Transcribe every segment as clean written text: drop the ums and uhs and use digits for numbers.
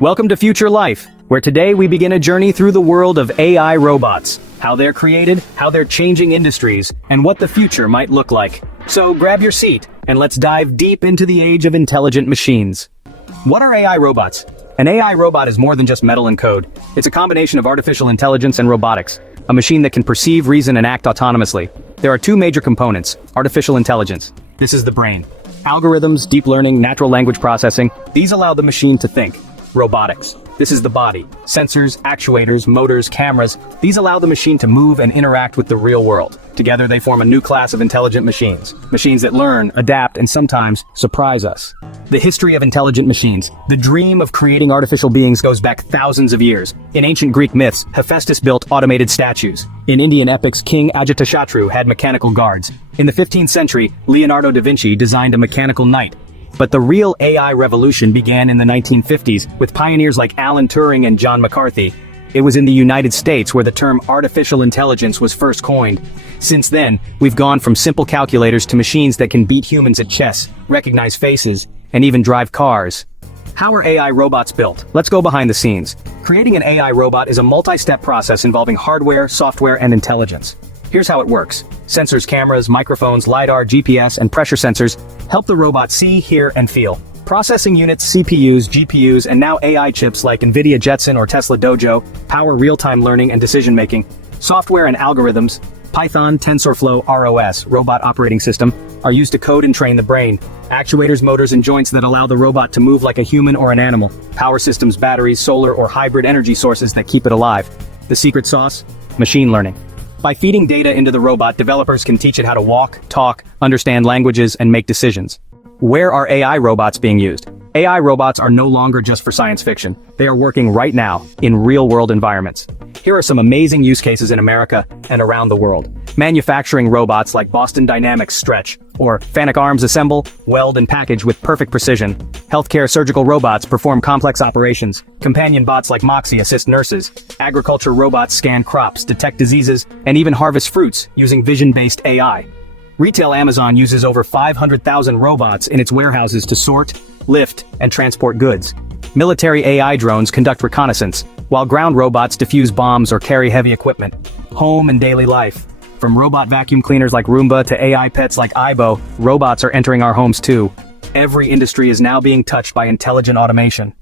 Welcome to Future Life, where today we begin a journey through the world of AI robots, how they're created, how they're changing industries, and what the future might look like. So grab your seat, and let's dive deep into the age of intelligent machines. What are AI robots? An AI robot is more than just metal and code. It's a combination of artificial intelligence and robotics, a machine that can perceive, reason, and act autonomously. There are two major components: artificial intelligence. This is the brain. Algorithms, deep learning, natural language processing, these allow the machine to think. Robotics. This is the body. Sensors, actuators, motors, cameras, these allow the machine to move and interact with the real world. Together they form a new class of intelligent machines. Machines that learn, adapt, and sometimes surprise us. The history of intelligent machines. The dream of creating artificial beings goes back thousands of years. In ancient Greek myths, Hephaestus built automated statues. In Indian epics, King Ajatashatru had mechanical guards. In the 15th century, Leonardo da Vinci designed a mechanical knight. But the real AI revolution began in the 1950s with pioneers like Alan Turing and John McCarthy. It was in the United States where the term artificial intelligence was first coined. Since then, we've gone from simple calculators to machines that can beat humans at chess, recognize faces, and even drive cars. How are AI robots built? Let's go behind the scenes. Creating an AI robot is a multi-step process involving hardware, software, and intelligence. Here's how it works. Sensors, cameras, microphones, LiDAR, GPS, and pressure sensors help the robot see, hear, and feel. Processing units, CPUs, GPUs, and now AI chips like NVIDIA Jetson or Tesla Dojo power real-time learning and decision-making. Software and algorithms, Python, TensorFlow, ROS, robot operating system, are used to code and train the brain. Actuators, motors, and joints that allow the robot to move like a human or an animal. Power systems, batteries, solar, or hybrid energy sources that keep it alive. The secret sauce? Machine learning. By feeding data into the robot, developers can teach it how to walk, talk, understand languages, and make decisions. Where are AI robots being used? AI robots are no longer just for science fiction. They are working right now in real-world environments. Here are some amazing use cases in America and around the world. Manufacturing robots like Boston Dynamics Stretch, or Fanuc Arms assemble, weld, and package with perfect precision. Healthcare surgical robots perform complex operations. Companion bots like Moxie assist nurses. Agriculture robots scan crops, detect diseases, and even harvest fruits using vision-based AI. Retail Amazon uses over 500,000 robots in its warehouses to sort, lift, and transport goods. Military AI drones conduct reconnaissance, while ground robots defuse bombs or carry heavy equipment. Home and daily life. From robot vacuum cleaners like Roomba to AI pets like Aibo, robots are entering our homes too. Every industry is now being touched by intelligent automation.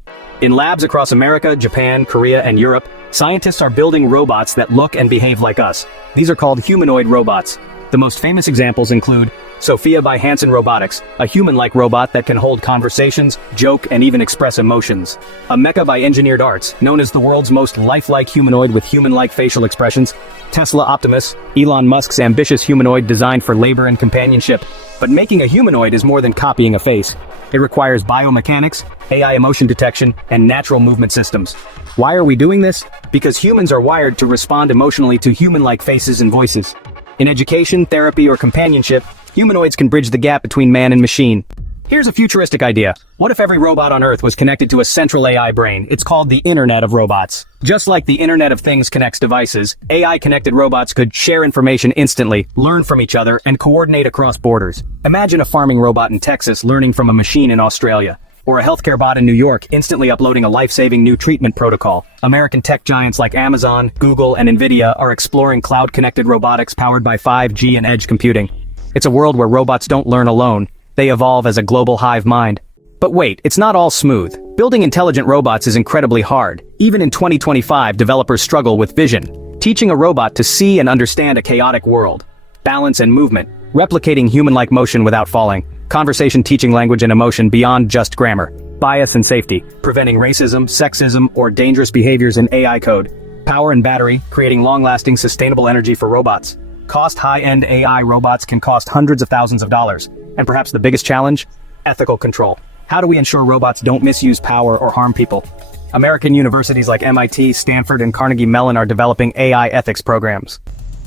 In labs across America, Japan, Korea, and Europe, scientists are building robots that look and behave like us. These are called humanoid robots. The most famous examples include Sophia by Hanson Robotics, a human-like robot that can hold conversations, joke, and even express emotions. A Mecha by Engineered Arts, known as the world's most lifelike humanoid with human-like facial expressions. Tesla Optimus, Elon Musk's ambitious humanoid designed for labor and companionship. But making a humanoid is more than copying a face. It requires biomechanics, AI emotion detection, and natural movement systems. Why are we doing this? Because humans are wired to respond emotionally to human-like faces and voices. In education, therapy, or companionship, humanoids can bridge the gap between man and machine. Here's a futuristic idea. What if every robot on Earth was connected to a central AI brain? It's called the Internet of Robots. Just like the Internet of Things connects devices, AI-connected robots could share information instantly, learn from each other, and coordinate across borders. Imagine a farming robot in Texas learning from a machine in Australia. Or a healthcare bot in New York instantly uploading a life-saving new treatment protocol. American tech giants like Amazon, Google, and NVIDIA are exploring cloud-connected robotics powered by 5G and edge computing. It's a world where robots don't learn alone. They evolve as a global hive mind. But wait, it's not all smooth. Building intelligent robots is incredibly hard. Even in 2025, developers struggle with vision. Teaching a robot to see and understand a chaotic world. Balance and movement. Replicating human-like motion without falling. Conversation teaching language and emotion beyond just grammar. Bias and safety, preventing racism, sexism, or dangerous behaviors in AI code. Power and battery, creating long-lasting sustainable energy for robots. Cost high-end AI robots can cost hundreds of thousands of dollars. And perhaps the biggest challenge? Ethical control. How do we ensure robots don't misuse power or harm people? American universities like MIT, Stanford, and Carnegie Mellon are developing AI ethics programs.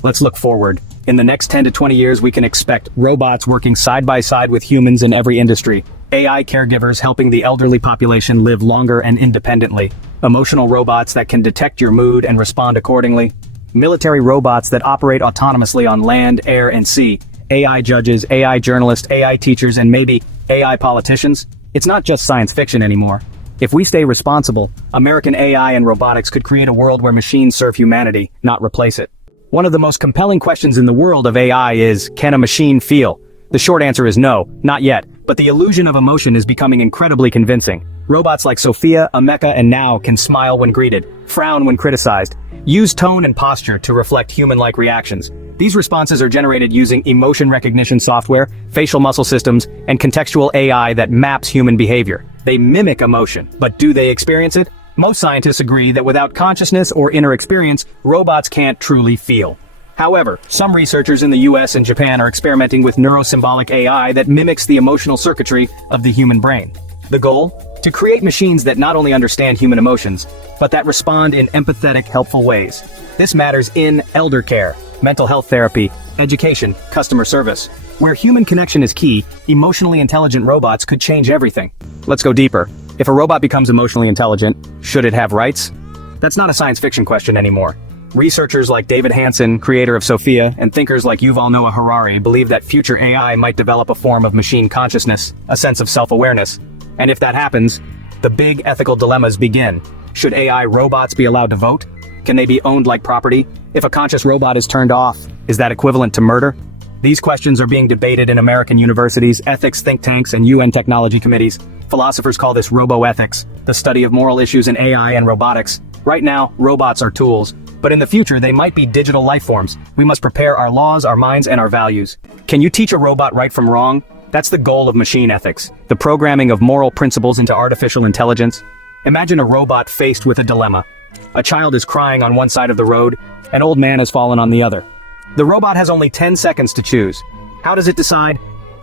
Let's look forward. In the next 10 to 20 years, we can expect robots working side by side with humans in every industry. AI caregivers helping the elderly population live longer and independently. Emotional robots that can detect your mood and respond accordingly. Military robots that operate autonomously on land, air, and sea. AI judges, AI journalists, AI teachers, and maybe AI politicians. It's not just science fiction anymore. If we stay responsible, American AI and robotics could create a world where machines serve humanity, not replace it. One of the most compelling questions in the world of AI is, can a machine feel? The short answer is no, not yet, but the illusion of emotion is becoming incredibly convincing. Robots like Sophia, Ameka, and Now can smile when greeted, frown when criticized, use tone and posture to reflect human-like reactions. These responses are generated using emotion recognition software, facial muscle systems, and contextual AI that maps human behavior. They mimic emotion, but do they experience it? Most scientists agree that without consciousness or inner experience, robots can't truly feel. However, some researchers in the US and Japan are experimenting with neurosymbolic AI that mimics the emotional circuitry of the human brain. The goal? To create machines that not only understand human emotions, but that respond in empathetic, helpful ways. This matters in elder care, mental health therapy, education, customer service. Where human connection is key, emotionally intelligent robots could change everything. Let's go deeper. If a robot becomes emotionally intelligent, should it have rights? That's not a science fiction question anymore. Researchers like David Hanson, creator of Sophia, and thinkers like Yuval Noah Harari believe that future AI might develop a form of machine consciousness, a sense of self-awareness. And if that happens, the big ethical dilemmas begin. Should AI robots be allowed to vote? Can they be owned like property? If a conscious robot is turned off, is that equivalent to murder? These questions are being debated in American universities, ethics think tanks, and UN technology committees. Philosophers call this roboethics, the study of moral issues in AI and robotics. Right now, robots are tools, but in the future they might be digital life forms. We must prepare our laws, our minds, and our values. Can you teach a robot right from wrong? That's the goal of machine ethics, the programming of moral principles into artificial intelligence. Imagine a robot faced with a dilemma. A child is crying on one side of the road, an old man has fallen on the other. The robot has only 10 seconds to choose. How does it decide?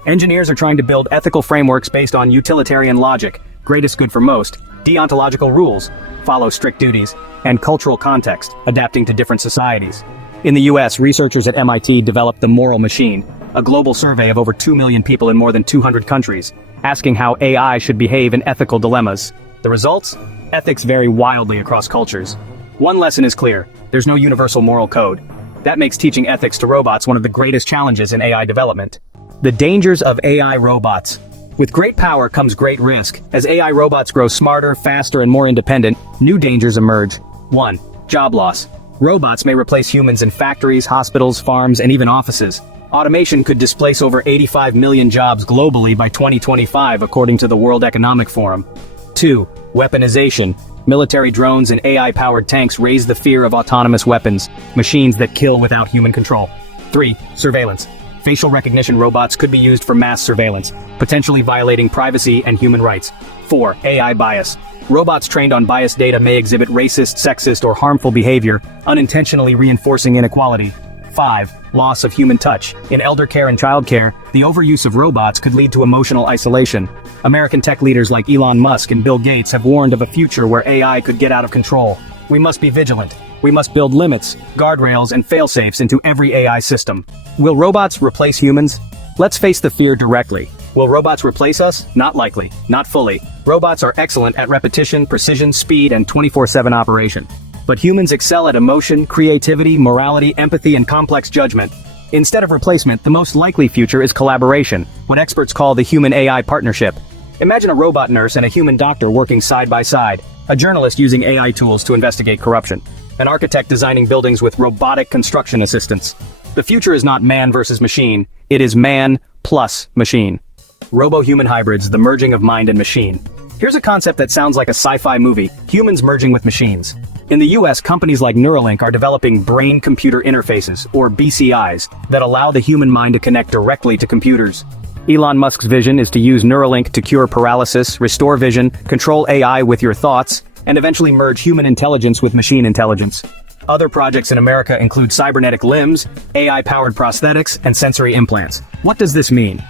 Engineers are trying to build ethical frameworks based on utilitarian logic, greatest good for most, deontological rules, follow strict duties, and cultural context, adapting to different societies. In the US, researchers at MIT developed the Moral Machine, a global survey of over 2 million people in more than 200 countries, asking how AI should behave in ethical dilemmas. The results? Ethics vary wildly across cultures. One lesson is clear: there's no universal moral code. That makes teaching ethics to robots one of the greatest challenges in AI development. The dangers of AI robots. With great power comes great risk. As AI robots grow smarter, faster, and more independent, new dangers emerge. 1. Job loss. Robots may replace humans in factories, hospitals, farms, and even offices. Automation could displace over 85 million jobs globally by 2025, according to the World Economic Forum. 2. Weaponization. Military drones and AI-powered tanks raise the fear of autonomous weapons, machines that kill without human control. 3. Surveillance. Facial recognition robots could be used for mass surveillance, potentially violating privacy and human rights. 4. AI bias. Robots trained on biased data may exhibit racist, sexist, or harmful behavior, unintentionally reinforcing inequality. 5. Loss of human touch. In elder care and childcare, the overuse of robots could lead to emotional isolation. American tech leaders like Elon Musk and Bill Gates have warned of a future where AI could get out of control. We must be vigilant. We must build limits, guardrails, and fail-safes into every AI system. Will robots replace humans? Let's face the fear directly. Will robots replace us? Not likely. Not fully. Robots are excellent at repetition, precision, speed, and 24/7 operation. But humans excel at emotion, creativity, morality, empathy, and complex judgment. Instead of replacement, the most likely future is collaboration, what experts call the human-AI partnership. Imagine a robot nurse and a human doctor working side by side, a journalist using AI tools to investigate corruption, an architect designing buildings with robotic construction assistants. The future is not man versus machine, it is man plus machine. Robo-human hybrids, the merging of mind and machine. Here's a concept that sounds like a sci-fi movie: humans merging with machines. In the US, companies like Neuralink are developing brain-computer interfaces, or BCIs, that allow the human mind to connect directly to computers. Elon Musk's vision is to use Neuralink to cure paralysis, restore vision, control AI with your thoughts, and eventually merge human intelligence with machine intelligence. Other projects in America include cybernetic limbs, AI-powered prosthetics, and sensory implants. What does this mean?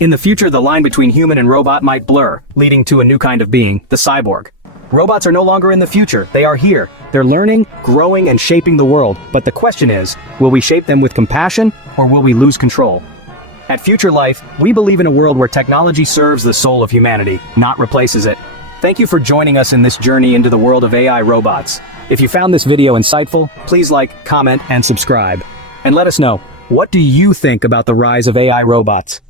In the future, the line between human and robot might blur, leading to a new kind of being, the cyborg. Robots are no longer in the future, they are here. They're learning, growing, and shaping the world. But the question is, will we shape them with compassion, or will we lose control? At Future Life, we believe in a world where technology serves the soul of humanity, not replaces it. Thank you for joining us in this journey into the world of AI robots. If you found this video insightful, please like, comment, and subscribe. And let us know, what do you think about the rise of AI robots?